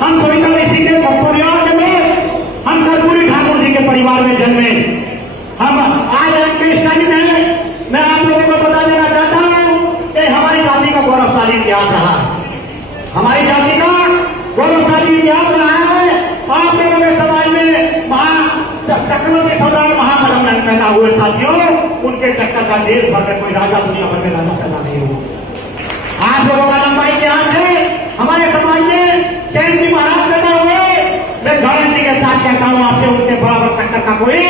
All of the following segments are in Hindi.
हम सविता ऋषि के परिवार के लोग, हम कर्पूरी ठाकुर जी के परिवार में जन्मे। हम आज आपके स्टाइल में मैं आप लोगों को बता देना चाहता हूं कि हमारी जाति का गौरवशाली इतिहास रहा, हमारी जाति का गौरवशाली इतिहास रहा है। आप लोगों के समाज में चक्रवर्ती सम्राट महामहिम पैदा हुए साथियों, उनके टक्कर का देश भर में कोई राजा दुनिया भर में राजा पैदा नहीं हुआ। आप लोगों का लंबा इतिहास है। हमारे समाज में सैन जी महाराज पैदा हुए। मैं गारंटी के साथ कहता हूं आपसे, उनके बराबर टक्कर का कोई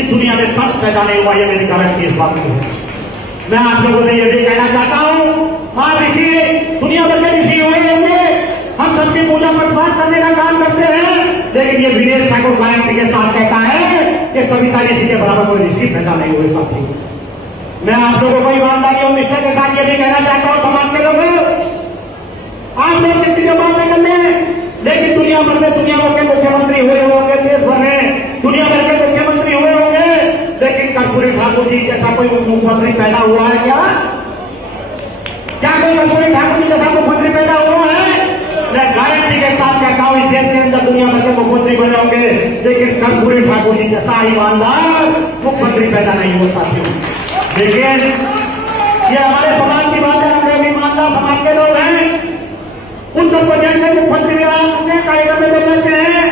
इस दुनिया में सब पैदा नहीं हुआ। ये मेरी गारंटी इस बात की है। मैं आप लोगों से यह भी कहना चाहता हूं, ऋषि दुनिया भर के ऋषि हुए होंगे, हम सबकी पूजा पाठ करने का काम करते हैं, लेकिन ये विनेश ठाकुर गारंटी के साथ कहता है कि सविता ऋषि के बराबर कोई ऋषि पैदा नहीं हुए साथी। मैं आप लोगों को ईमानदारी और निष्ठा के साथ ये भी कहना चाहता हूं, समाज के लोग आप लोग कितनी बातें कर ले, लेकिन दुनिया भर में दुनिया भर के मुख्यमंत्री हुए होंगे, देश भर में दुनिया भर के मुख्यमंत्री हुए होंगे, लेकिन कर्पूरी ठाकुर जी जैसा कोई मुख्यमंत्री पैदा हुआ है क्या? क्या कोई कर्पूरी ठाकुर जी जैसा मुख्यमंत्री पैदा हुआ है? मैं गारंटी के साथ कहता हूं, इस देश के अंदर दुनिया भर के मुख्यमंत्री बने होंगे, लेकिन कर्पूरी ठाकुर जी जैसा ईमानदार मुख्यमंत्री पैदा नहीं हो पाते। लेकिन ये हमारे समाज की बात है, हम लोग ईमानदार समाज के लोग हैं। उत्तर प्रदेश के मुख्यमंत्री कार्यक्रम में बोलते हैं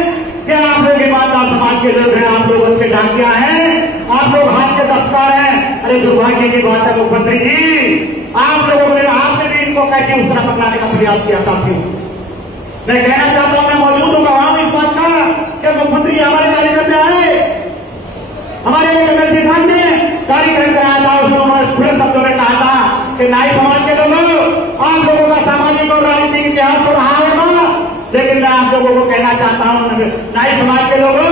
कि आप लोग ईमानदार समाज के लोग हैं, आप लोग अच्छे डाकिया हैं, आप लोग हाथ के दस्तकार हैं। अरे दुर्भाग्य की बात है मुख्यमंत्री जी, आप लोगों ने आपने भी इनको कैसे उस तरह पकड़ाने का प्रयास किया साथियों। मैं कहना चाहता हूं, मैं मौजूद हूं गवाह इस बात का कि मुख्यमंत्री हमारे कार्यक्रम में आए, हमारे एमएलसी साहब ने कार्यक्रम कराया था, उसमें उन्होंने खुले शब्दों में कहा था कि नाई समाज के लोगों, आप लोगों का सामाजिक और राजनीतिक इतिहास तो रहा होगा, लेकिन मैं आप लोगों को कहना चाहता हूं नाई समाज के लोगों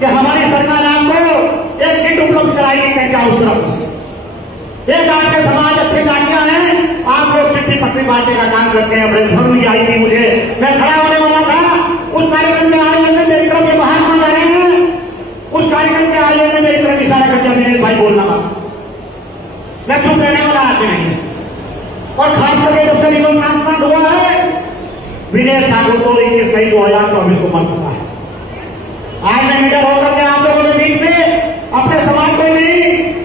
कि हमारी सरकार आपको एक किट उपलब्ध कराएगी। क्या उस तरफ एक आपके समाज अच्छे डाकिया हैं, आप लोग चिट्ठी पत्री बांटने का काम करते हैं। बड़े धर्म आई थी मुझे, मैं खड़ा होने वाला था उस कार्यक्रम के आयोजन में, मेरी तरफ ये बाहर मान जा रहे हैं, उस कार्यक्रम के आयोजन में मेरी तरफ इशारा करके विनेश भाई बोलना बात, मैं चुप रहने वाला आदमी नहीं। और खास करके जब से रिबन ट्रांसप्लांट हुआ है, विनेश ठाकुर को 2024 को बन चुका है। आज मैं लीडर होकर के आप लोगों के बीच में अपने समाज को नहीं,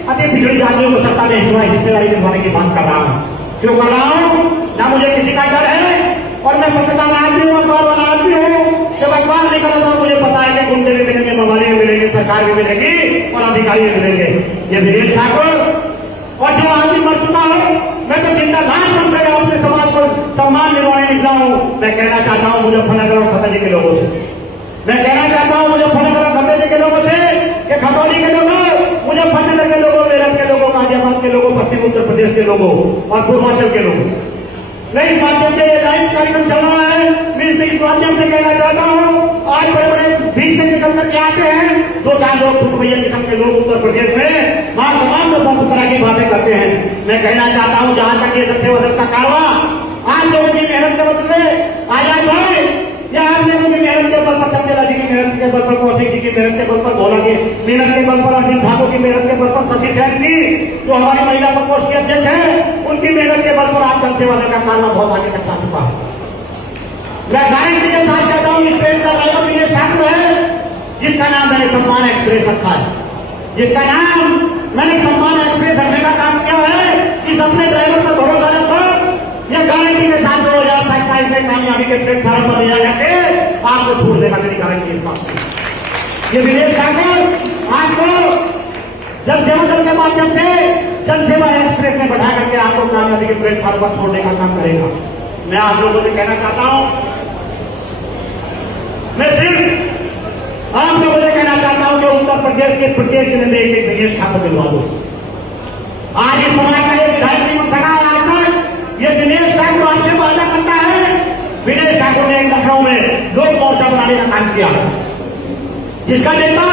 अति पिछड़ी जातियों को सत्ता में हिस्सेदारी दिलवाने की बात कर रहा हूं। क्यों कर रहा हूं? ना मुझे किसी का डर है, और मैं पत्रकार आदमी हूं, अखबार वाला आदमी हूं। जब अखबार निकला था मुझे पता है कि गुंडे भी मिलेंगे, मवाली भी मिलेंगे, सरकार भी मिलेगी और अधिकारी भी मिलेंगे। ये विनेश ठाकुर और जो आदमी मर चुका हो, मैं तो जिंदा लाश बन गया, अपने समाज को सम्मान दिलवाने निकला हूं। मैं कहना चाहता हूं मुजफ्फरनगर और खतरी के लोगों से, मैं कहना चाहता हूं मुजफ्फरनगर और खतरी के लोगों से कि खतौली के लोगों, मुजफ्फरनगर के लोगों, मेरठ के लोगों, गाजियाबाद के लोगों, पश्चिम उत्तर प्रदेश के लोगों और पूर्वांचल के लोगों, मैं इस माध्यम से लाइव कार्यक्रम चल रहा है, मैं इस माध्यम से कहना चाहता हूं, आज बड़े बड़े बीच से निकल करके आते हैं 2-4 लोग छुट भैया किस्म के लोग उत्तर प्रदेश में, वहां तमाम लोग बहुत तरह की बातें करते हैं। मैं कहना चाहता हूं, जहां तक ये सत्य वदन का कारवा आज लोगों की मेहनत के बदले आजाद भाई, या आप लोगों की मेहनत के बल पर, चंदेला जी की मेहनत के बल पर, कौशिक जी की मेहनत के बल पर, भोला की मेहनत के बल पर, अरविंद ठाकुर की मेहनत के बल पर, सती सेन जी जो हमारी महिला प्रकोष्ठ के अध्यक्ष है, उनकी मेहनत के बल पर आज जनसेवा का कारवा बहुत आगे तक पहुंच चुका है। मैं गारंटी के साथ कहता हूं, इस ट्रेन का ड्राइवर विनेश ठाकुर है, जिसका नाम मैंने सम्मान एक्सप्रेस रखा है, जिसका नाम मैंने सम्मान एक्सप्रेस रखने का काम किया है। इस अपने ड्राइवर पर भरोसा रखकर यह गारंटी के साथ 2027 में कामयाबी के प्लेटफॉर्म पर ले जाके आपको छोड़ देना, मेरी गारंटी इस बात की। ये विनेश ठाकुर आपको जनसेवा दल के माध्यम से जनसेवा एक्सप्रेस में बैठा करके आपको कामयाबी के प्लेटफॉर्म पर छोड़ने का काम करेगा। मैं आप लोगों से कहना चाहता हूं, मैं सिर्फ आप लोगों से कहना चाहता हूं कि उत्तर प्रदेश के प्रत्येक जिले में एक विनेश ठाकुर दिलवा दो। आज इस समाज का एक विधायक नहीं बन सका आकर, ये विनेश ठाकुर आपसे वादा करता है। विनेश ठाकुर ने लखनऊ में लोक मोर्चा बनाने का काम किया, जिसका नेता,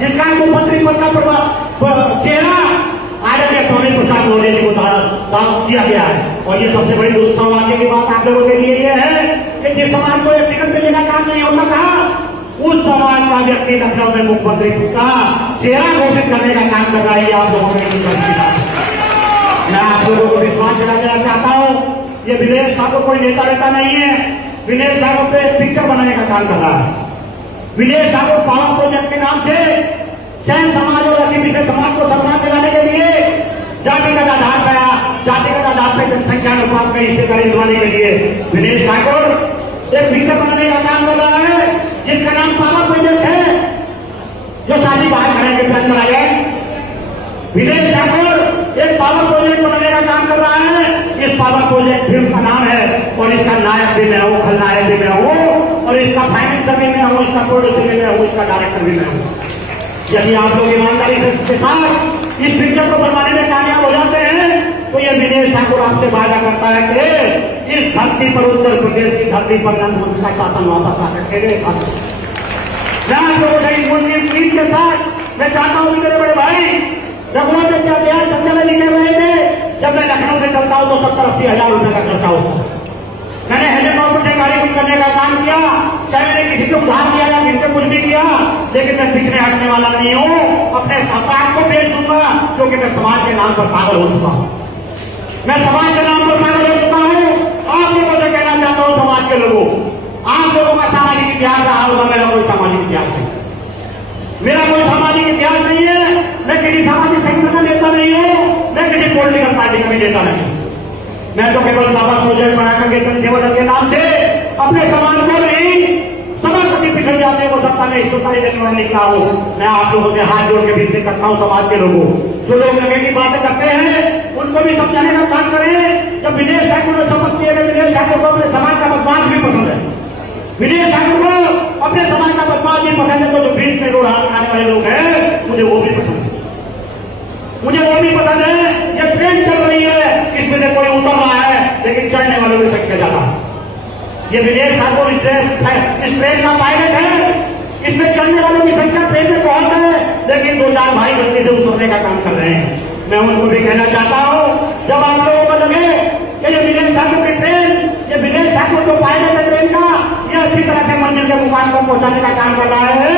जिसका मुख्यमंत्री पद का चेहरा आदरणीय स्वामी प्रसाद मौर्य जी को दान किया गया है। और ये सबसे बड़ी दुस्सौभाग्य की बात आप लोगों के लिए ये है कि जिस समाज को एक टिकट मिलने का काम नहीं होता था, उस समाज का व्यक्ति लखनऊ में मुख्यमंत्री का चेहरा घोषित करने का काम कर रहा है। आप लोगों ने मैं आप लोगों को विश्वास दिला देना चाहता हूं, ये विनेश ठाकुर कोई नेता नहीं है, विनेश ठाकुर पे पिक्चर बनाने का काम कर रहा है। विनेश ठाकुर पावर प्रोजेक्ट के नाम से सैन समाज और अति पिछड़े समाज को सम्मान दिलाने के लिए जातिगत आधार पर जातिगत आधार पर जनसंख्या अनुपात में हिस्सेदारी दिलाने के लिए विनेश ठाकुर एक पिक्चर बनाने का काम कर रहा है जिसका नाम पावर प्रोजेक्ट है, जो शादी बाहर खड़े के प्लान करा गया। विनेश ठाकुर एक पावर प्रोजेक्ट बनाने का काम कर रहा है। इस पावर प्रोजेक्ट फिल्म का नाम है और इसका नायक भी मैं हूँ, खलनायक भी मैं हूँ और इसका फाइनेंसर भी मैं हूँ, इसका प्रोड्यूसर भी मैं हूँ, इसका डायरेक्टर भी मैं हूँ। यदि आप लोग ईमानदारी के साथ इस पिक्चर को बनवाने में कामयाब हो जाते हैं तो ये विनेश ठाकुर आपसे वादा करता है कि इस धरती पर, उत्तर प्रदेश की धरती पर नंदवंश का शासन वापस आ सकेंगे। मैं आप लोगों से इस मुस्लिम पीढ़ी के साथ मैं चाहता हूँ कि मेरे बड़े भाई रघुवंश अध्याय संचालन जी कह रहे थे जब मैं लखनऊ से चलता हूँ तो 70-80 हजार रुपए का खर्चा होता है। मैंने हेलीकॉप्टर से गाड़ी बुक करने का काम किया, चाहे मैंने किसी को उधार दिया या किसी कुछ भी किया, लेकिन मैं पिछड़े हटने वाला नहीं हूँ। अपने सपाट को बेच दूंगा क्योंकि मैं समाज के नाम पर पागल हो चुका हूँ। मैं समाज के नाम पर पागल हो चुका हूँ। आप लोगों से कहना चाहता हूँ, समाज के लोगों, आप लोगों का सामाजिक इतिहास रहा होगा, मेरा कोई सामाजिक इतिहास नहीं, मेरा कोई सामाजिक इतिहास नहीं है। मैं किसी सामाजिक संगठन का नेता नहीं हूँ, मैं किसी पॉलिटिकल पार्टी का भी नेता नहीं। मैं तो केवल पावर प्रोजेक्ट बना करके जनसेवा दल के नाम से अपने समाज को नहीं, समाज को पिछड़ जाते को सत्ता में हिस्सेदारी देने वाला निकला हूँ। मैं आप लोगों से हाथ जोड़ के विनती करता हूँ, समाज के लोगों, जो लोग नेगेटिव बातें करते हैं उनको भी समझाने का काम करें। जब विनेश ठाकुर ने शपथ किए गए, विनेश ठाकुर को अपने समाज का बदमाश भी पसंद है, विनेश ठाकुर को अपने समाज का बदमाश भी पसंद है, तो जो बीच में रोड आने वाले लोग हैं मुझे वो भी पसंद है, मुझे वो भी पसंद है। ये ट्रेन चल रही है, इसमें से कोई उतर रहा है लेकिन चढ़ने वालों की संख्या ज्यादा है। ये विनेश ठाकुर इस ट्रेन का पायलट है, इसमें चढ़ने वालों की संख्या ट्रेन में बहुत है, लेकिन 2-4 भाई जल्दी से उतरने का काम कर रहे हैं। मैं उनको भी कहना चाहता हूँ, जब आप लोगों को लगे कि ये विनेश ठाकुर की ट्रेन, ये विनेश ठाकुर जो पायलट है ट्रेन का, ये अच्छी तरह से मंजिल के मुकाम पर पहुंचाने का काम कर रहा है,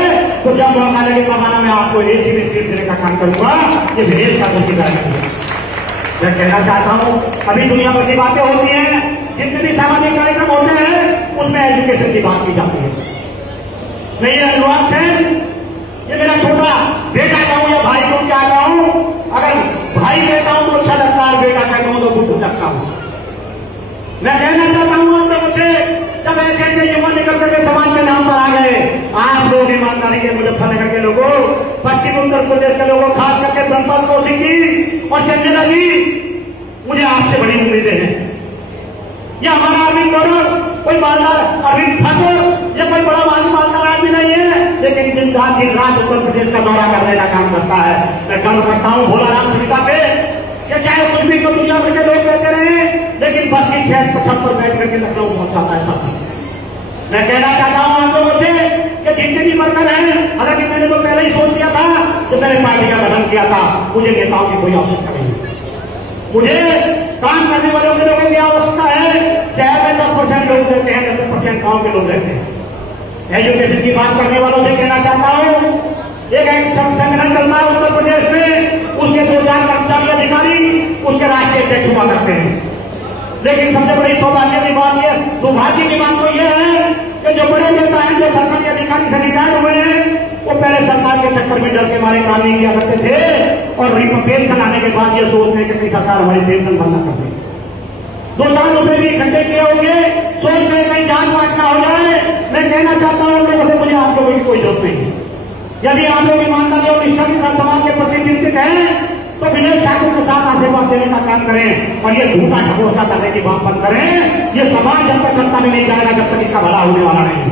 तो जब मौका लगे तब मैं आपको एसी में सीट देने का काम करूंगा। ये विनेश ठाकुर की तरह मैं कहना चाहता हूँ, अभी दुनिया भर की बातें होती हैं, जितने भी सामाजिक कार्यक्रम होते हैं उसमें एजुकेशन की बात की जाती है। मैं ये अनुवाद से ये मेरा छोटा बेटा कहूँ या भाई को क्या कहूँ, अगर भाई कहता हूँ तो अच्छा लगता है, बेटा कहता हूँ तो बुद्धू लगता हूँ। मैं कहना चाहता हूँ आप लोगों से, जब ऐसे ऐसे युवा निकल करके समाज के नाम पर आ गए, आप लोग ईमानदारी के मुजफ्फरनगर के लोगों, पश्चिम उत्तर प्रदेश के लोगों, खास करके ब्रह्मपाल कौशिक जी और चंदेला जी, मुझे आपसे बड़ी उम्मीदें हैं। यह हमारा अरविंद गौरव कोई मालदार, अरविंद ठाकुर ये कोई बड़ा मालदार आदमी नहीं है, लेकिन दिन रात उत्तर प्रदेश का दौरा करने का काम करता है। मैं गर्व करता हूँ भोलाराम सुनीता पे, कि चाहे कुछ भी तो दुनिया भर के लोग कहते रहे, लेकिन बस की 6 पर बैठ करके लखनऊ पहुंचाता है सब। मैं कहना चाहता हूं आप लोगों से कि जितने भी वर्कर हैं, हालांकि मैंने तो पहले ही सोच दिया था जब मैंने पार्टी का गठन किया था, मुझे नेताओं की कोई आवश्यकता नहीं, मुझे काम करने वालों के लोगों की आवश्यकता है। शहर में 10% लोग रहते हैं, 90% गांव के लोग रहते हैं। एजुकेशन की बात करने वालों से कहना चाहता हूं, एक संगठन चलता है उत्तर प्रदेश में, उसके 2-4 कर्मचारी अधिकारी उसके राष्ट्रीय अध्यक्ष हुआ करते हैं, लेकिन सबसे बड़ी सौभाग्य की बात यह, दुर्भाग्य की बात तो यह है कि जो बड़े नेता हैं, जो सरकारी अधिकारी से रिटायर हुए हैं, वो पहले सरकार के चक्कर में डर के मारे काम नहीं किया करते थे, और पेंशन आने के बाद ये सोचते हैं कि सरकार हमारी पेंशन बंद कर दे। 2-4 रुपए भी इकट्ठे किए होंगे, सोचते हैं कहीं जान पांच ना हो जाए। मैं कहना चाहता हूँ लोगों से, मुझे आप लोगों की कोई जरूरत नहीं है। यदि आप लोग ईमानदारी और निष्ठा के साथ समाज के प्रति चिंतित हैं तो विनेश ठाकुर के साथ आशीर्वाद देने का काम करें, और ये झूठा ठगोसा करने की बात बंद करें। ये समाज जब तक सत्ता में नहीं जाएगा, जब तक इसका भला होने वाला नहीं।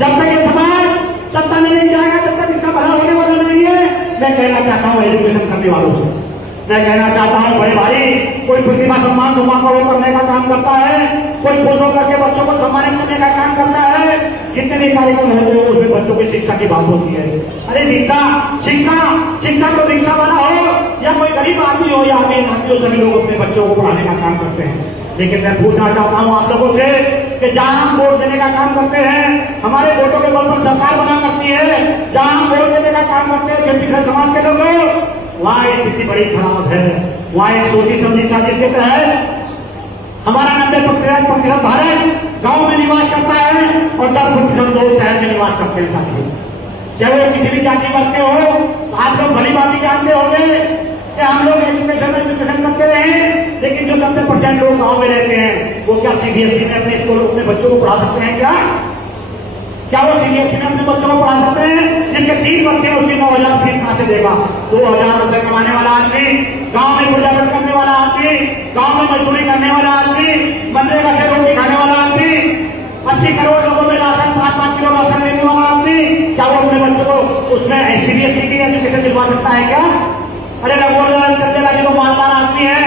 जब तक ये समाज सत्ता में नहीं जाएगा, जब तक इसका भला होने वाला नहीं है। मैं कहना चाहता हूँ एजुकेशन करने वालों से, मैं कहना चाहता हूँ बड़े भाई, कोई प्रतिभा सम्मान समारोह करने का काम करता है, कोई खुश होकर के बच्चों को सम्मानित करने का काम करता है। जितने भी कार्यक्रम होते हैं उसमें बच्चों की शिक्षा की बात होती है। अरे शिक्षा शिक्षा शिक्षा तो रिक्शा वाला हो या कोई गरीब आदमी हो या अमीर आदमी हो, सभी लोग अपने बच्चों को पढ़ाने का काम करते हैं। लेकिन मैं पूछना चाहता हूँ आप लोगों से कि जहां हम वोट देने का काम करते हैं, हमारे वोटों के बल पर सरकार बना करती है, जहां हम वोट देने का काम करते हैं छत्तीसगढ़ समाज के लोगों, वहां स्थिति बड़ी खराब है। वहां एक सोची समझी साजिश के तहत हमारा 90% भारत गांव में निवास करता है और 10% लोग शहर में निवास करते हैं साथियों। चाहे वो किसी भी जाति वर्ग के हो, आप लोग भली बात जानते होंगे कि हम लोग एजुकेशन करते रहे, लेकिन जो 90% लोग गांव में रहते हैं वो क्या सीबीएसई में अपने स्कूल अपने बच्चों को पढ़ा सकते हैं? क्या वो सीबीएसई में अपने बच्चों को पढ़ा सकते हैं? जिनके 3 बच्चे उसकी 9,000 फीस कहां से देगा? 2,000 रुपए कमाने वाला आदमी, गांव में गुजारा करने वाला आदमी, गांव में मजदूरी करने वाला आदमी, मनरेगा से रोटी खाने वाला आदमी, 80 करोड़ लोगों में राशन 5-5 किलो राशन लेने वाला आदमी, क्या वो अपने बच्चों को उसमें सीबीएसई की एजुकेशन दिलवा सकता है क्या? अरे रघुवर चंदेला जी को मालदार आदमी है,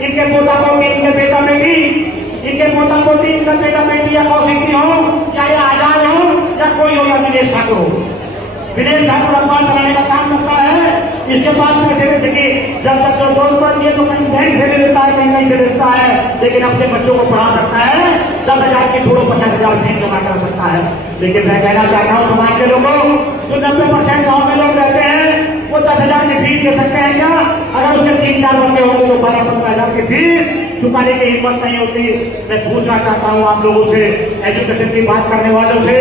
इनके पोता पोती, इनके बेटा बेटी, इनके पोता पोती, इनका बेटा बेटी या कौशिकी हो, चाहे आजाद हो या कोई हो, या विनेश ठाकुर हो। विनेश ठाकुर अखबार चलाने का काम करता है, इसके पास पैसे जैसे कि जब तक तो जरूरत पड़ती है तो कहीं बैंक से ले लेता है, कहीं कहीं से लेता है, लेकिन अपने बच्चों को पढ़ा सकता है। 10,000 की छोड़ो 50,000 फीस जमा कर सकता है। लेकिन मैं कहना चाहता हूँ समाज के लोगों, जो 90% गाँव में लोग रहते हैं वो 10,000 की फीस दे सकते हैं क्या? अगर उसके 3-4 बच्चे होंगे तो 12-15,000 की फीस चुकाने की हिम्मत नहीं होती। मैं पूछना चाहता हूँ आप लोगों से, एजुकेशन की बात करने वालों से,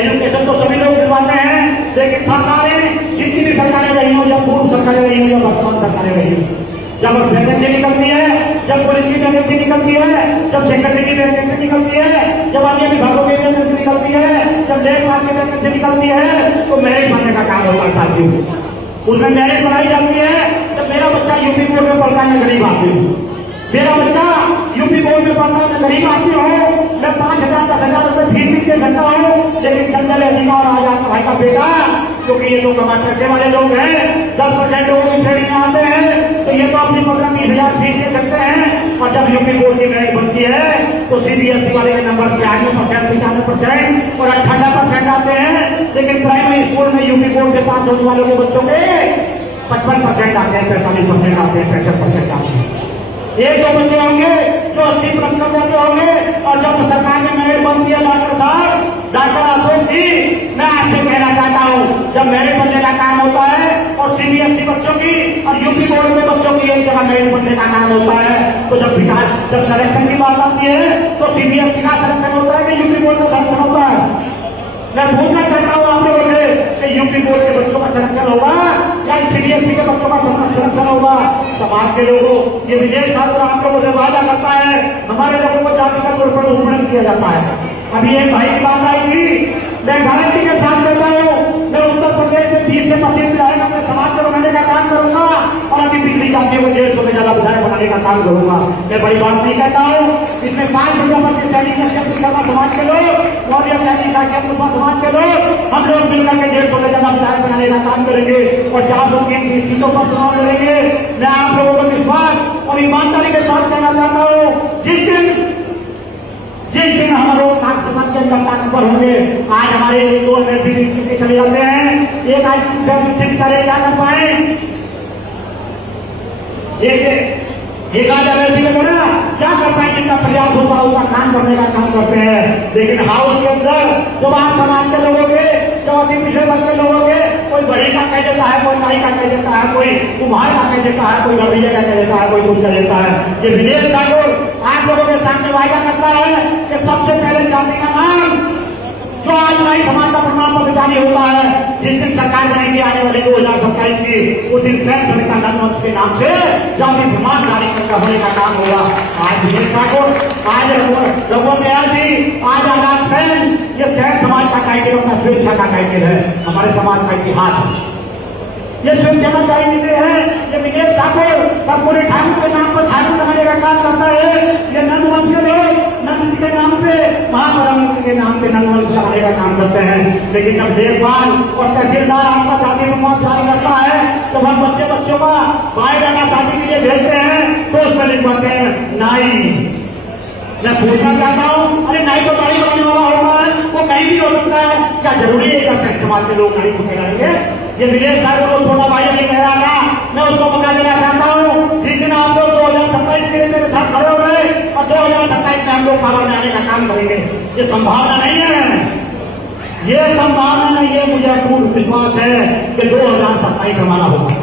एजुकेशन तो सभी लोग दिलवाते हैं, लेकिन सरकारें, जितनी भी सरकारें रही हो, या पूर्व सरकारें रही हो या वर्तमान सरकारें रही हो, जब वैकेंसी निकलती है, जब पुलिस की वैकेंसी निकलती है, जब सेक्रेटरी की वैकेंसी निकलती है, जब अन्य विभागों की वैकेंसी निकलती है, जब लेखपाल की वैकेंसी निकलती है, तो मेरिट बनने का काम होता है साथियों। उसमें मेरिट बनाई जाती है। जब मेरा बच्चा यूपी बोर्ड में पढ़ता है, मैं गरीब आदमी हूँ, मेरा बच्चा यूपी बोर्ड में पढ़ता है, मैं गरीब आदमी हूँ, मैं 5,000 10,000 रुपए फीस भी दे सकता हूँ, लेकिन चंदल अधिकार और आजाद भाई का बेटा, क्योंकि ये लोग कमाते पैसे वाले लोग हैं, 10% लोगों की श्रेणी में आते हैं, तो ये तो अपनी 15-20,000 फीस दे सकते हैं। और जब यूपी बोर्ड की मेरिट बनती है तो सीबीएसई वाले के नंबर 96%, 95% और 58% आते हैं, लेकिन प्राइमरी स्कूल में यूपी बोर्ड से पास होने वालों के बच्चों के 55% आते हैं, 45% आते हैं, 65% आते हैं। 1-2 बच्चे होंगे जो 80% करते होंगे। और जब सरकार में मेरिट बनती है डॉक्टर साहब, डॉक्टर अशोक जी, मैं आपसे कहना चाहता हूँ, जब मेरिट बनने का काम होता है और सीबीएसई बच्चों की और यूपी बोर्ड के बच्चों की एक जगह मेरिट बनने का काम होता है, तो जब सिलेक्शन की बात आती है तो सीबीएसई का सिलेक्शन होता है कि यूपी बोर्ड का सिलेक्शन होता है? मैं पूछना चाहता हूँ आप लोगों से कि यूपी बोर्ड के बच्चों का सिलेक्शन होगा या सीबीएसई के बच्चों का सिलेक्शन होगा? समाज के लोगों, ये विदेश ठाकुर आप लोगों से वादा करता है, हमारे लोगों को जाति का उत्पीड़न किया जाता है। अभी एक भाई की बात आई थी, मैं गारंटी के साथ कहता हूँ, मैं उत्तर प्रदेश में 20 से 25 विधायक अपने समाज को बनाने का काम करूंगा और अभी पिछली जातियों को 150 से ज्यादा विधायक बनाने का काम करूंगा। मैं बड़ी बात नहीं कहता हूँ, इसमें 5 प्रजापति सैनिक शर्मा समाज के लोग और सैनिक समाज के लोग, हम लोग मिलकर के 150 से ज्यादा विधायक बनाने का काम करेंगे और 403 सीटों पर चुनाव लड़ेंगे। मैं आप लोगों को विश्वास और ईमानदारी के साथ कहना चाहता हूँ, जिस दिन हम लोग कांग्रेस समाज के अंदर ताकतवर होंगे, आज हमारे 2 अभ्यर्थी चले जाते हैं, एक आज करे क्या कर पाए, एक आज अभ्यर्थी में बोला क्या कर पाए, जिनका प्रयास होता है उनका काम करने का काम करते हैं। लेकिन हाउस के अंदर जब आप समाज के लोगों के, जब अति पिछड़े वर्ग के लोगों के, कोई बड़ी का कह देता है, कोई नाई का कह देता है, कोई कुम्हार का कह देता है, कोई गवैया का कह देता है, कोई कुछ कह देता है, ये विदेश ठाकुर आप लोगों के सामने वायदा करता है कि सबसे पहले जाति का नाम जो आज नाई समाज का प्रमाण पत्र जारी होता है, जिस दिन सरकार बनेगी आने वाली 2027 की, उस दिन सैन सविता नंदवंश के नाम से जाति प्रमाण जारी होने का काम होगा। आज विदेश ठाकुर, आज लोगों ने आज आजाद सैन, ये सैन समाज का टाइटल अपना स्वेच्छा का टाइटल है, हमारे समाज का इतिहास है, ये स्वेच्छा का टाइटल है। ये विदेश ठाकुर कर्पूरी ठाकुर के नाम पर ठाकुर बनाने का काम करता है। ये नंदवंश के लोग नंद के नाम पे, महापरम के नाम पे नंदवंश लगाने का काम करते हैं। लेकिन जब लेखपाल और तहसीलदार आपका जाति प्रमाण जारी करता है तो हम बच्चों का बायोडाटा शादी के लिए भेजते हैं, तो उसमें लिखवाते हैं नाई। मैं पूछना चाहता हूँ, अरे नाई तो गाड़ी बनाने वाला होता है, वो कहीं भी हो सकता है, क्या जरूरी है क्या समाज के लोग नाई को कहलाएंगे? ये विदेश ठाकुर को छोटा भाई नहीं कह रहा था, मैं उसको बता देना चाहता हूँ, जिस दिन आप लोग 2027 के लिए मेरे साथ खड़े हो गए और 2027 में हम लोग पावर में आने का काम करेंगे, ये संभावना नहीं है, ये संभावना नहीं है। मुझे पूर्ण विश्वास है कि 2027 हमारा होगा,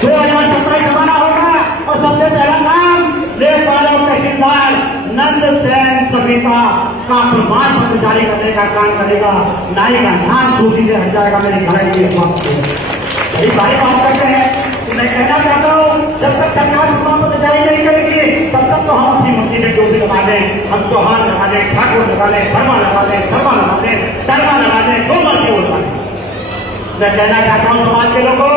2027 हमारा होगा। और सबसे पहला काम लेखपाल और तहसीलदार नंद सेन सविता का प्रमाण पत्र जारी करने का काम करेगा, नाई का नाम सूची से हट जाएगा। मेरी घर की बड़ी भारी बात करते हैं कि मैं कहना चाहता हूँ, जब तक सरकार प्रमाण पत्र जारी नहीं करेगी तब तक तो हम अपनी मर्जी में जो भी लगा दें, हम चौहान लगा दें, ठाकुर लगा दें, शर्मा लगा दें, शर्मा लगा दें, शर्मा लगा दें, जो मर्जी हो लगा दें। मैं कहना चाहता हूँ समाज के लोगों,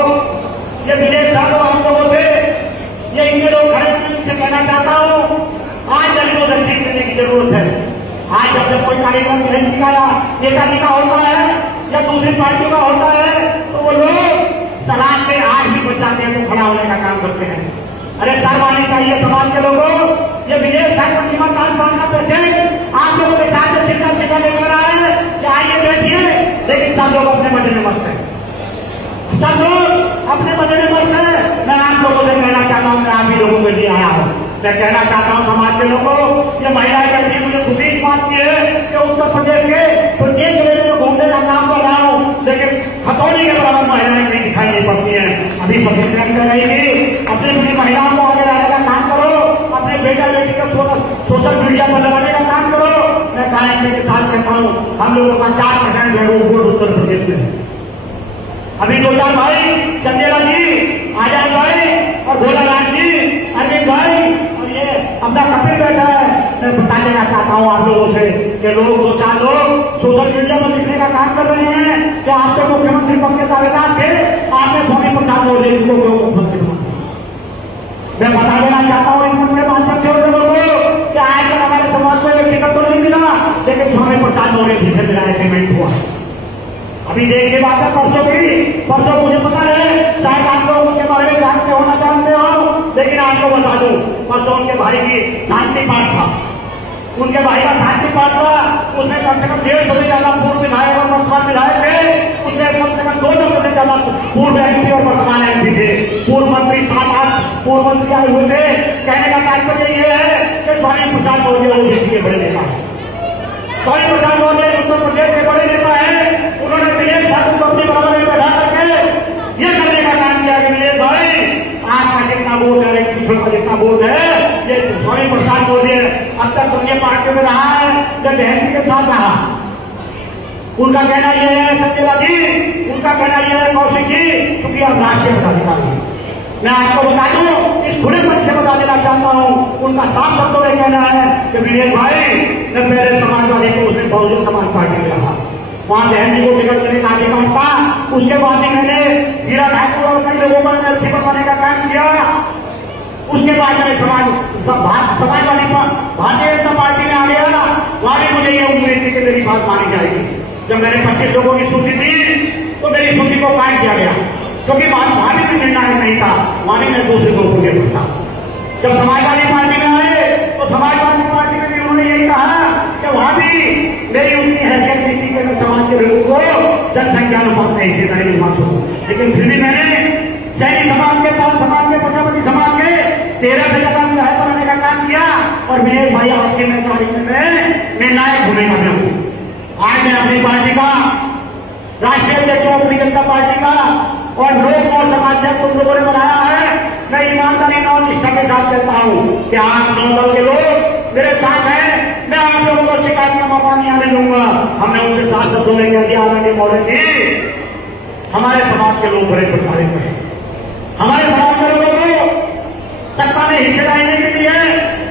ये विदेश साधो आप लोगों से, ये इनके लोग खड़े से कहना चाहता हूँ, आज दलितों से ठीक करने की जरूरत है। आज जब कोई कार्यक्रम नहीं का नेताजी का होता है या दूसरी पार्टियों का होता है तो वो लोग सलाह से आज भी बचाते हैं तो खड़ा होने का काम करते हैं। अरे शर्म आनी चाहिए समाज के लोगों, ये विदेश ठाकुर का पेशेंट आप लोगों के साथ जो चिंता चिंता लेकर आए हैं कि आइए बैठिए, लेकिन सब लोग अपने मजे में मस्त है, सब लोग अपने मजे में मस्त है। मैं आप लोगों से कहना चाहता हूँ, मैं आप ही लोगों के लिए आया हूँ। मैं कहना चाहता हूँ समाज के लोगों, ये महिलाएं करती मुझे खुशी इस बात की है कि उत्तर प्रदेश के प्रत्येक जिले में घूमने का काम कर रहा हूँ, लेकिन खतौनी के बराबर महिलाएं कहीं दिखाई नहीं पड़ती है। अभी सभी रहेगी, अपनी अपनी महिलाओं को आगे लाने का काम करो, अपने बेटा बेटी को सोशल मीडिया पर लगाने का काम करो। मैं कार्यक्रम के साथ कहता हूँ, हम लोगों का 4% है वोट उत्तर प्रदेश में। अभी 2-4 भाई, चंदेला जी, आजाद भाई और भोलाराज जी, अरविंद भाई और ये अपना कपिल बैठा है। मैं बता देना चाहता हूँ आप लोगों से कि लोग 2-4 लोग सोशल मीडिया पर लिखने का काम कर रहे हैं कि आप तो मुख्यमंत्री पद के दावेदार थे, आपने स्वामी प्रसाद मौर्य को मुख्यमंत्री बनाया। मैं बता देना चाहता हूँ इस मंच के माध्यम से लोगों को कि आज तक हमारे समाज को एक टिकट तो नहीं मिला, लेकिन स्वामी प्रसाद मौर्य जी से मिला एग्रीमेंट हुआ। अभी देखिए बात है परसों मुझे पता है शायद आप लोग उनके बारे में जानते हो ना जानते हो, लेकिन आपको बता दूं, परसों उनके भाई की शांति पाठ था, उनके भाई का शांति पाठ था। उसमें कम से कम 150 से ज्यादा पूर्व विधायक और वर्तमान विधायक थे, उसमें कम से कम 200 से ज्यादा पूर्व एमपी और वर्तमान एमपी थे, पूर्व मंत्री 7-8 पूर्व मंत्री आए हुए थे। कहने का तात्पर्य ये है कि स्वामी प्रसाद मौर्य ओबीसी के बड़े नेता है, स्वामी प्रसाद मौर्य उत्तर प्रदेश के बड़े नेता है। उन्होंने विदेश ठाकुर को अपनी बराबर में बैठा करके ये करने का काम किया कि विदेश भाई आपका जितना वोट है, किशोर का जितना वोट है, ये स्वामी प्रसाद मौर्य अब तक संघीय पार्टी में रहा है, जब बहन के साथ रहा। उनका कहना यह है सत्यला जी, उनका कहना यह है कौशिक जी, क्योंकि आप राष्ट्रीय पदाधिकारी हैं। मैं आपको बता दूं, इस खुले पद से बता देना चाहता हूं, उनका साफ शब्दों में कहना है कि विजय भाई मैं पहले समाजवादी को उसने बहुजन समाज पार्टी में रहा, वहां बहन जी को टिकट देने का अधिकार था। उसके बाद ही मैंने हीरा ठाकुर और कई लोगों पर एमएलसी बनवाने का काम किया। उसके बाद मैंने समाजवादी भारतीय जनता पार्टी में आ गया, वहां भी मुझे ये उम्मीद थी कि मेरी बात मानी जाएगी। जब मैंने 25 लोगों की सूची दी तो मेरी सूची को काट दिया गया, क्योंकि वहां भी निर्णायक नहीं था, वहां भी मैं दूसरे लोगों के ऊपर था। जब समाजवादी पार्टी में आए तो समाजवादी पार्टी में भी उन्होंने यही कहा कि वहां भी मेरी उतनी हैसियत नहीं थी कि मैं समाज के लोगों को जनसंख्या अनुपात में हिस्सेदारी निभा सकूं, लेकिन फिर भी मैंने सैनिक समाज के, पाल समाज के, प्रजापति समाज के 13 से ज्यादा विधायक बनाने का काम किया। और विजय भाई आपके मैं कार्यक्रम में निर्णायक भूमिका में हूं। आज मैं अपनी पार्टी का राष्ट्रीय अध्यक्ष, अपनी जनता पार्टी का और लोक और समाज तुम लोगों ने बनाया है। मैं ईमानदारी और निष्ठा के साथ कहता हूं कि आप नौदल के लोग मेरे साथ हैं, मैं आप लोगों को शिकायत का मौका नहीं आने दूंगा। हमने उनसे साथ शब्दों में कह दिया आगे मौर्य जी, हमारे समाज के लोग बड़े प्रताड़ित हैं, हमारे समाज के लोगों को सत्ता में हिस्सेदारी नहीं मिली है,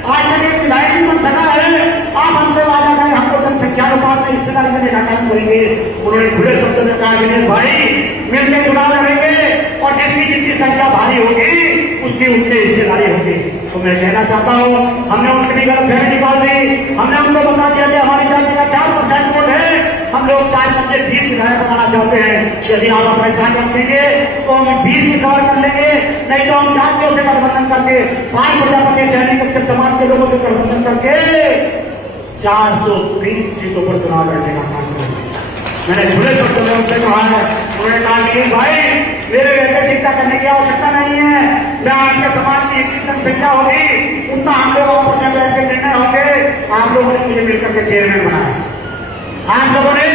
आज तक एक विधायक भी बन सका है। आप हमसे वादा करें, हमको जनसंख्या अनुपात में हिस्सेदारी देने का काम करेंगे। उन्होंने खुले शब्दों में कहा कि भाई मिलकर चुनाव लड़ेंगे और जिसकी जितनी संख्या भारी होगी उसकी उनकी हिस्सेदारी होगी। तो मैं कहना चाहता हूं, हमने उनकी भी गलतफहमी निकाल दी। हमने उनको बता दिया कि हमारी जाति का 4% वोट है, हम लोग 4-5-20 विधायक बनाना चाहते हैं। यदि आप अपने साथ रखेंगे तो हम 20 की सवाल कर लेंगे, नहीं तो हम जातियों से गठबंधन करके 5 प्रजापति सैनिक समाज के लोगों से गठबंधन करके 430 सीटों पर चुनाव लड़ने का काम करेंगे। मैंने खुले शब्दों में उनसे कहा है, उन्होंने कहा कि भाई मेरे वैसे चिंता करने की आवश्यकता नहीं है, मैं आपके समाज की इतनी जनसंख्या होगी उतना हम लोग आपस में बैठ के निर्णय होंगे। आप लोगों ने मुझे मिलकर के चेयरमैन बनाया, आप लोगों ने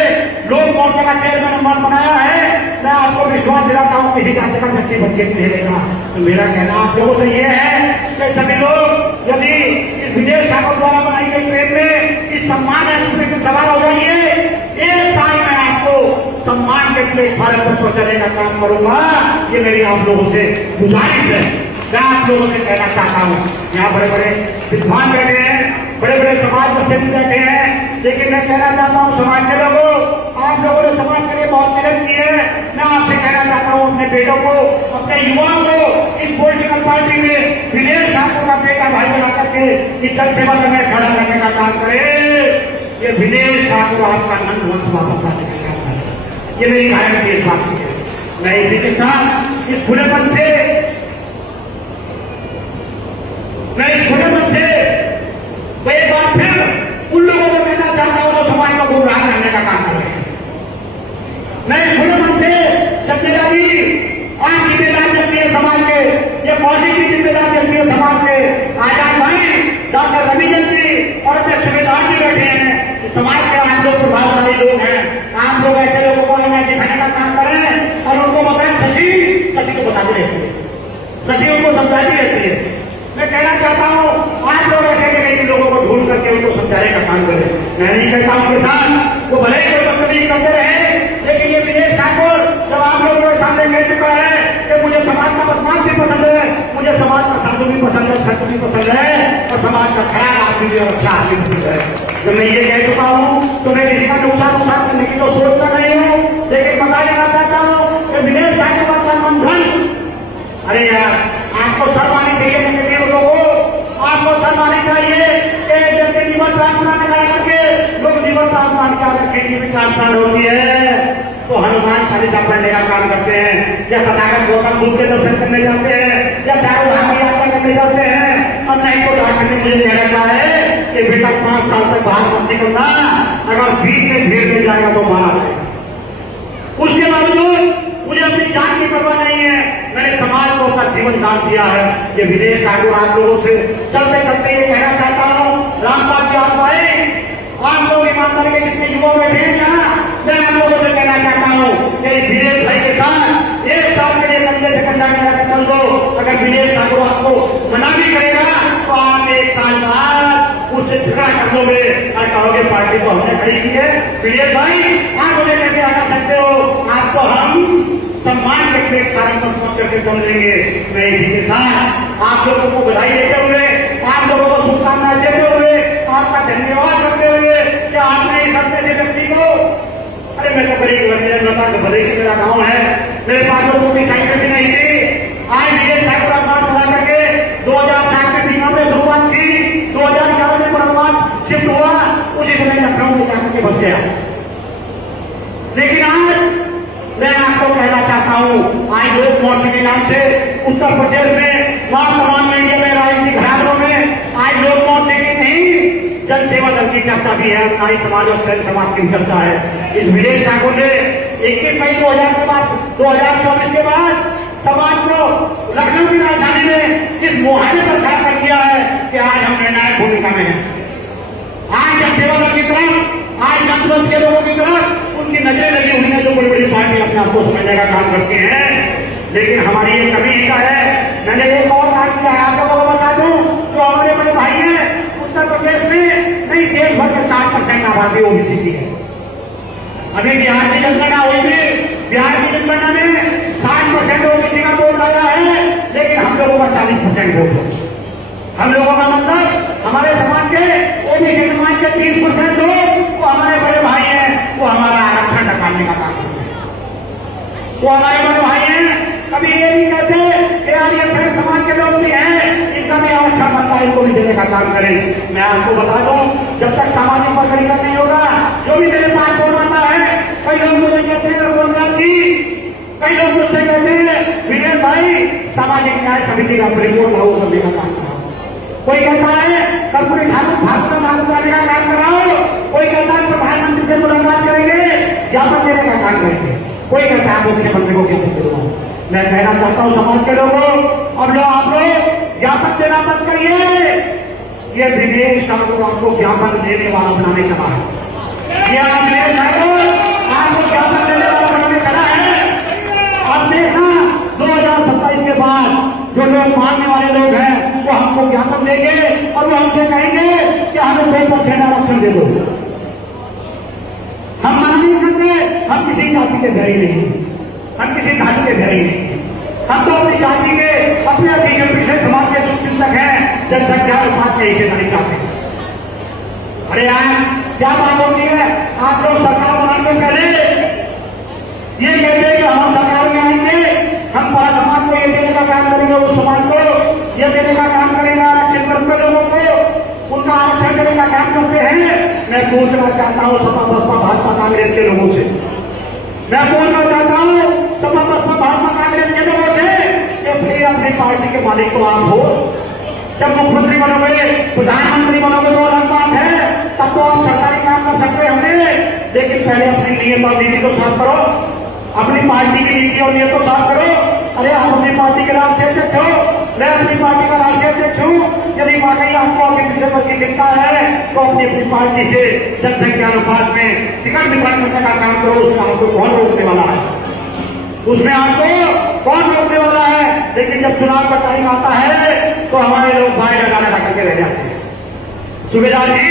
लोक मोर्चा का चेयरमैन बनाया है। मैं आपको विश्वास दिलाता हूं किसी जाति का 25 बच्चे नहीं देगा। तो मेरा कहना आप लोगों से ये है कि सभी लोग यदि इस विदेश ठाकुर द्वारा बनाई गई ट्रेन में इस सम्मान एक्सप्रेस में सवार हो जाइए, 1 साल में आपको सम्मान के प्लेटफार्म पर पहुंचाने का काम करूंगा। ये मेरी आप लोगों से गुजारिश है। मैं आप लोगों से कहना चाहता हूँ, यहाँ बड़े बड़े विद्वान बैठे हैं, बड़े बड़े समाज के सेवक बैठे हैं, लेकिन मैं कहना चाहता हूँ समाज के लोगों, आप लोगों ने समाज के लिए बहुत मेहनत की है। मैं आपसे कहना चाहता हूँ अपने बेटों को, अपने युवाओं को इस पॉलिटिकल पार्टी में विदेश ठाकुर का बेटा भाई बना करके इस जन सेवा में खड़ा करने का काम करे। ये विदेश ठाकुर आपका नंदवंश वापस लाने का काम करे। ये मेरी गारंटी इस बात की है। मैं इसी के साथ इस खुलेपन से मैं एक बार फिर उन लोगों को कहना चाहता हूं जो समाज को गुमराह करने का काम कर रहे हैं। मैं इस खुलेपन से जिम्मेदारी आज जिम्मेदार चलती है समाज के, ये मौजी की जिम्मेदारी चलती है समाज के। आजाद भाई डॉक्टर रविजन जी और अपने सूबेदार जी बैठे हैं। समाज के आप लोग प्रभावशाली लोग हैं, आप लोग ऐसे लोगों को दिखाने का काम करें और उनको बताएं। सची को बताते रहती है, सची उनको समझाती रहती है। मैं कहना चाहता हूँ आज लोग ऐसे लोगों को ढूंढ करके उनको समझाने का काम करें। मैं नहीं कहता हूँ किसान वो भले ही कोई बदतमीजी करते रहे, लेकिन ये विदेश ठाकुर जब आप लोगों के सामने कह चुका है कि मुझे समाज का बदमाश भी पसंद है, मुझे समाज का साधु भी पसंद है, सत्य भी पसंद है और समाज का खराब आदमी भी और अच्छा आदमी पसंद है। जब मैं ये कह चुका हूँ तो मैं किसी का नुकसान करने की तो सोचता नहीं हूँ, लेकिन बता देना चाहता हूँ कि विदेश ठाकुर का बंधन, अरे यार आपको शर्म आनी चाहिए। मेरे लोगों आपको शर्म आनी चाहिए कि जैसे जीवन प्रार्थना लगा करके लोग जीवन प्रार्थना करके जीवन प्रार्थना होती है तो हनुमान चालीसा पढ़ने का काम करते हैं, या तथागत गौतम बुद्ध के दर्शन करने जाते हैं, या चारों धाम की यात्रा करने जाते हैं। और नहीं तो डॉक्टर ने मुझे कह रखा है कि बेटा 5 साल तक बाहर मत निकलना, अगर बीच में भीड़ में जाएगा तो मारा जाएगा। उसके बावजूद मुझे अपनी जान की परवाह नहीं है। मैंने समाज को अपना जीवन दान दिया है। ये विदेश ठाकुर आप लोगों से चलते चलते ये कहना चाहता हूँ, रामपाल जी आप आए, आप लोग ईमानदारी के जितने युवा बैठे हैं यहाँ, मैं आप लोगों से कहना चाहता हूँ कि विदेश भाई के साथ 1 साल के लिए कंधे से कंधा मिलाकर चल दो। अगर विदेश ठाकुर आपको मना भी करेगा तो आप 1 साल बाद उससे झगड़ा कर दोगे और कहोगे पार्टी को हमने खड़ी की है। विदेश भाई आप मुझे कैसे हटा सकते हो, आपको हम सम्मान के प्लेटफार्म पर पहुंच करके चल देंगे। मैं इसी के साथ आप लोगों को बधाई देते हुए, आप लोगों को शुभकामनाएं देते हुए, आपका धन्यवाद करते हुए कि आपने इस हफ्ते से व्यक्ति को, अरे मैं तो गरीब बता तो भले ही मेरा गाँव है, मेरे पास तो कोई साइकिल भी नहीं थी। आज विदेश ठाकुर अखबार चला करके 2007 में बीमा में शुरुआत की, 2011 में परमात्मा शिफ्ट हुआ, उसी समय लखनऊ में जाकर के बस गया। लेकिन आज मैं आपको कहना चाहता हूँ, आज लोक मोर्चे के नाम से उत्तर प्रदेश में वहां तमाम इंडिया में राजनीतिक घरानों में आज लोक मोर्चे की नहीं जन सेवा दल की चर्चा भी है, नारी समाज और सैन्य समाज की चर्चा है। इस विदेश ठाकुर ने 21 मई 2000 के बाद 2024 के बाद समाज को लखनऊ की राजधानी में इस मुहाने पर खड़ा कर दिया है कि आज हम निर्णायक भूमिका में हैं। आज जन सेवा दल की तरफ, आज जनपद के लोगों की तरफ उनकी नजरें लगी हुई है जो बड़ी बड़ी पार्टी अपने आपको समझने का काम करते हैं। लेकिन हमारी ये कमी का है। मैंने एक और काम किया है, आप लोगों को बता दूं, जो हमारे बड़े भाई हैं उत्तर प्रदेश में नहीं देश भर के 60% आबादी ओबीसी की है। अभी बिहार की जनगणना हुई थी, बिहार की जनगणना में 60% ओबीसी का वोट आया है, लेकिन हम लोगों का 40% वोट है। हम लोगों का मतलब हमारे समाज के ओबीसी समाज के 30% लोग वो हमारे बड़े भाई हैं, वो हमारा आरक्षण निकालने का काम करते हैं। वो हमारे बड़े भाई हैं, कभी ये नहीं कहते कि यार ये सभी समाज के लोग भी हैं, इनका भी आरक्षण बनता है, इनको भी देने का काम करें। मैं आपको बता दूं, जब तक सामाजिक वर्गीकरण नहीं होगा, जो भी मेरे पास फोन आता है, कई लोग मुझे कहते हैं रोजगार की, कई लोग मुझसे कहते हैं विजय भाई सामाजिक न्याय समिति का रिपोर्ट लागू करने का काम कराओ। कोई कहता है कर्पूरी ठाकुर भाजपा लागू करने का काम कराओ, कोई कहता है प्रधानमंत्री से मुलाकात करेंगे, ज्ञापन देने का काम करेंगे, कोई कहता है मुख्यमंत्री को ज्ञापन दिलवाओ। मैं कहना चाहता हूं समाज के लोगों, अब जो आप लोग ज्ञापन देना मत करिए। ये विदेश ठाकुर आपको ज्ञापन देने वाला बनाने चला है। ये विदेश ठाकुर आपको ज्ञापन देने वाला बनाने चला है। अब देखना 2027 के बाद जो लोग मानने वाले लोग हैं वो हमको ज्ञापन देंगे और वो हमसे कहेंगे कि हमें 2% आरक्षण दे दो। हम मान नहीं सकते, हम किसी जाति के गए नहीं, हम किसी जाति के गए नहीं। हम तो अपनी जाति के अपने जो पिछले समाज के जो चिंतक हैं जनसंख्या अनुपात के हिस्सेदारी चाहते हैं। अरे यार क्या बात होती है, आप लोग सरकार बनाने से पहले ये कहते हैं कि हम सरकार में आएंगे, हम पूरा समाज को ये देने का काम करेंगे, उस समाज को ये देने का काम करेंगे, आरक्षण करते लोगों को उनका आरक्षण देने का काम करते हैं। मैं पूछना चाहता हूँ सपा बसपा भाजपा कांग्रेस के लोगों से, मैं बोलना चाहता हूँ सपा बसपा भाजपा कांग्रेस के लोगों से कि फिर अपनी पार्टी के मालिक तो आप हो। जब मुख्यमंत्री बनोगे, प्रधानमंत्री बनोगे तो अलग बात है, तब तो आप सरकारी काम कर सकते हैं, लेकिन पहले अपनी नीयत और नीति को साफ करो, अपनी पार्टी की नीति और नीयत को साफ करो। अरे आप अपनी पार्टी के राष्ट्रीय अध्यक्ष हो, मैं अपनी पार्टी का राष्ट्रीय अध्यक्ष हूँ। यदि वाकई आपको अपने पिछड़े की चिंता है तो अपनी पार्टी से जनसंख्या अनुपात में टिकट निकाल करने का काम करो। उसमें आपको कौन रोकने वाला है, उसमें आपको कौन रोकने वाला है। लेकिन जब चुनाव का टाइम आता है तो हमारे लोग बाएं लगा करके रह जाते हैं। सूबेदार जी,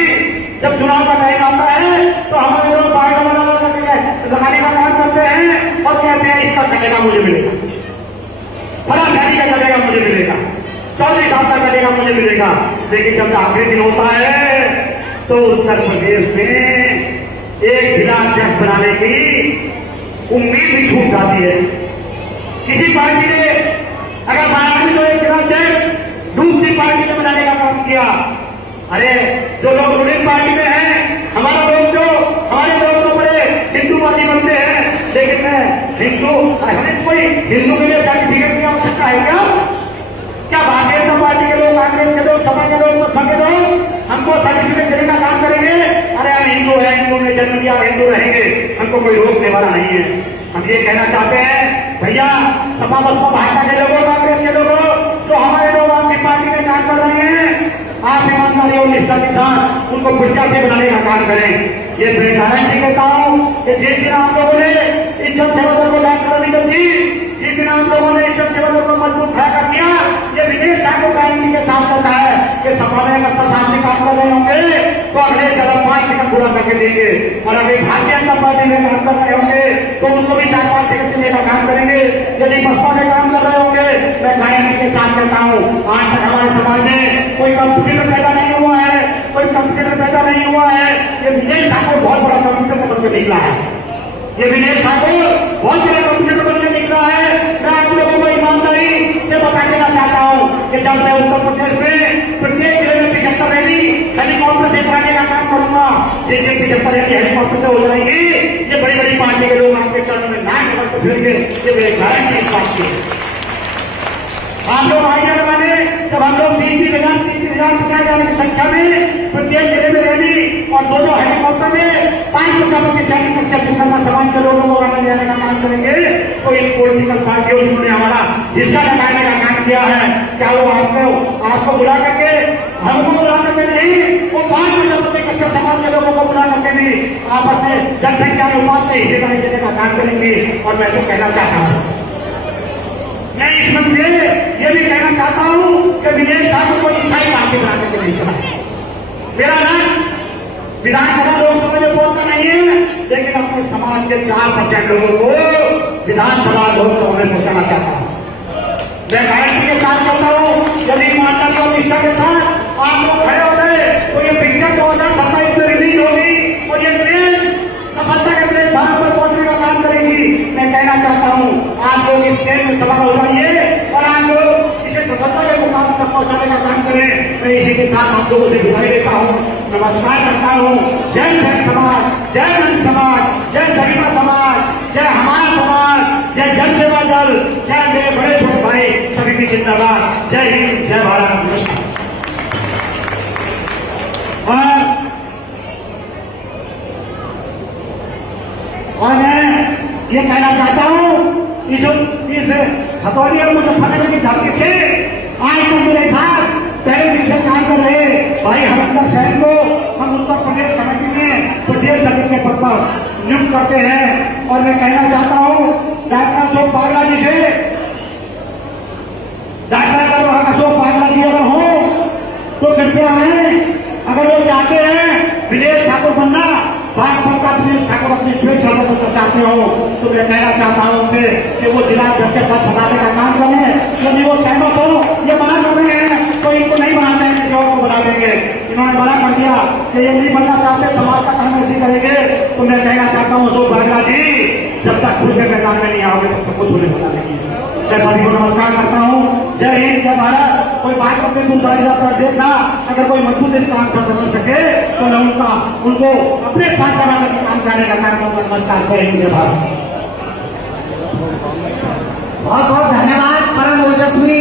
जब चुनाव का टाइम आता है तो हमारे लोग बाएं लगाने का काम करते हैं और कहते हैं इसका कटेगा मुझे मिलेगा, फला शहरी का कटेगा मुझे मिलेगा, 24 साल का कटेगा मुझे मिलेगा। लेकिन जब आखिरी दिन होता है तो उत्तर प्रदेश में एक जिला अध्यक्ष बनाने की उम्मीद भी छूट जाती है। किसी पार्टी ने अगर बनाने तो एक जिला अध्यक्ष दूसरी पार्टी ने बनाने का काम किया। अरे जो लोग रूलिंग पार्टी में हैं, हमारे लोग तो बड़े हिंदूवादी बनते हैं, लेकिन मैं हिंदू, हमें कोई हिंदू के लिए सर्टिफिकेट की आवश्यकता है क्या भारतीय जनता पार्टी के लोग, कांग्रेस के लोग, सपा के लोग, बसपा के लोग हमको सर्टिफिकेट देने का काम करेंगे? अरे हम हिंदू है, हिंदू ने जन्म दिया, हिंदू रहेंगे, हमको कोई रोकने वाला नहीं है। हम ये कहना चाहते हैं भैया सपा बसपा भाजपा के लोगों, कांग्रेस के लोगों, जो हमारे लोग आपकी पार्टी में काम कर रहे हैं, आप ईमानदारी और निष्ठा के साथ उनको प्रत्याशी बनाने का काम करें। ये मैं गारंटी कहता हूं कि जिस दिन आप लोगों ने इज्जत सेवकों को डॉक्टर निकल दी, जिस दिन आप लोगों ने इज्जत सेवकों को मजबूत खड़ा कर दिया, ये विदेश ठाकुर गारंटी के साथ कहता है कि सपा में अगर प्रशासनिक काम कर रहे होंगे तो अगले चरण 5 टिकट पूरा करके देंगे, और अगर भारतीय जनता पार्टी में काम कर रहे होंगे तो उनको भी 4-5 टिकट देने का काम करेंगे। यदि बसपा में काम कर रहे होंगे, मैं गारंटी के साथ कहता हूँ आज तक हमारे समाज में कोई कंप्यूटर पैदा नहीं हुआ है, कोई कंप्यूटर पैदा नहीं हुआ है। ये विजय ठाकुर बहुत बड़ा कंप्यूटर बन के निकला है, ये विजय ठाकुर बहुत बड़ा कंप्यूटर बन के निकला है। मैं आप लोगों को ईमानदारी से बता देना चाहता हूँ कि जब मैं उत्तर प्रदेश में प्रत्येक जिले में 75 रैली हेलीकॉप्टर से कराने का काम करूंगा, जैसे 75 रैली हेलीकॉप्टर से हो जाएगी, ये बड़ी बड़ी पार्टी के लोग आपके चरण में नाक बन फिरेंगे। ये मेरी गारंटी इस बात की है। आप लोग आइए लगाने, जब हम लोग 30,000 50,000 की संख्या में प्रत्येक जिले में रैली और 2-2 हेलीकॉप्टर में 500 की सैनिक समाज के लोगों को आने जाने का काम करेंगे, तो इन पॉलिटिकल पार्टियों ने हमारा हिस्सा लगाने का काम किया है। क्या वो आपको बुला करके, हमको बुला करके नहीं, वो 5 समाज के लोगों को बुला करके भी आपस में जनसंख्या अनुपात में हिस्सेदारी देने का काम करेंगे। और मैं तो कहना चाहता हूँ, मैं इस मंच से ये भी कहना चाहता हूं कि विजय ठाकुर को स्थायी पार्टी बना करके नहीं चला। मेरा नाम विधानसभा लोकसभा में पहुंचना नहीं है, लेकिन अपने समाज के 4% लोगों को विधानसभा लोकसभा में पहुंचाना चाहता हूं। मैं गारंटी के साथ कहता हूं, यदि ईमानदारी और निष्ठा के साथ आप लोग खड़े हो गए तो ये पिक्चर 2027 में रिलीज होगी और ये ट्रेन सफलता के ट्रेन भारत पर पहुंचने का काम करेगी। मैं कहना चाहता हूं आप लोग इस ट्रेन में सफल हो जाइए और आप लोग इसे सफलता के मुकाम तक पहुंचाने का काम करें। मैं इसी के साथ आप लोगों से विदाई देता हूं, नमस्कार करता हूं। जय जय समाज, जय जन समाज, जय गरिमा समाज, जय हमारा समाज, जय जन सेवा दल, जय मेरे बड़े छोटे भाई सभी की जिंदाबाद। जय हिंद, जय भारत, नमस्कार। और मैं ये कहना चाहता हूं, इस हथौड़ी और मुजफ्फरनगर की धरती से आज तक मेरे साथ पहले दिन से काम कर रहे भाई हरिंदर सैन को हम उत्तर प्रदेश कमेटी में प्रदेश सचिव के पद पर नियुक्त करते हैं। और मैं कहना चाहता हूं डॉक्टर अशोक बागला जी से, डॉक्टर अशोक बागला जी अगर हो तो कृपया है, अगर वो चाहते हैं विजय ठाकुर बनना, भाजपा का विजय ठाकुर अपनी स्वेच्छा से तो चाहते हो, तो मैं कहना चाहता हूं उनसे कि वो जिला अध्यक्ष के पद सटाने का काम करें। यदि वो सहमत हो, ये मना कर रहे हैं तो इनको नहीं बना देंगे, जो को बना देंगे। इन्होंने मना कर दिया कि ये नहीं बनना चाहते, समाज का काम ऐसे करेंगे। तो मैं कहना चाहता हूँ अशोक भागला जी, जब तक खुद के मैदान में नहीं आओगे तब तक कुछ नहीं बना देंगे। मैं सभी को नमस्कार करता हूँ। जय हिंद, जय भारत। कोई बात अपने दूसरा देखना, अगर कोई मजबूत इस काम कर सके तो मैं उनको अपने साथ कराने का काम करने का कार्यक्रम। नमस्कार, जय हिंद, जय भारत। बहुत बहुत धन्यवाद परम ओजस्वी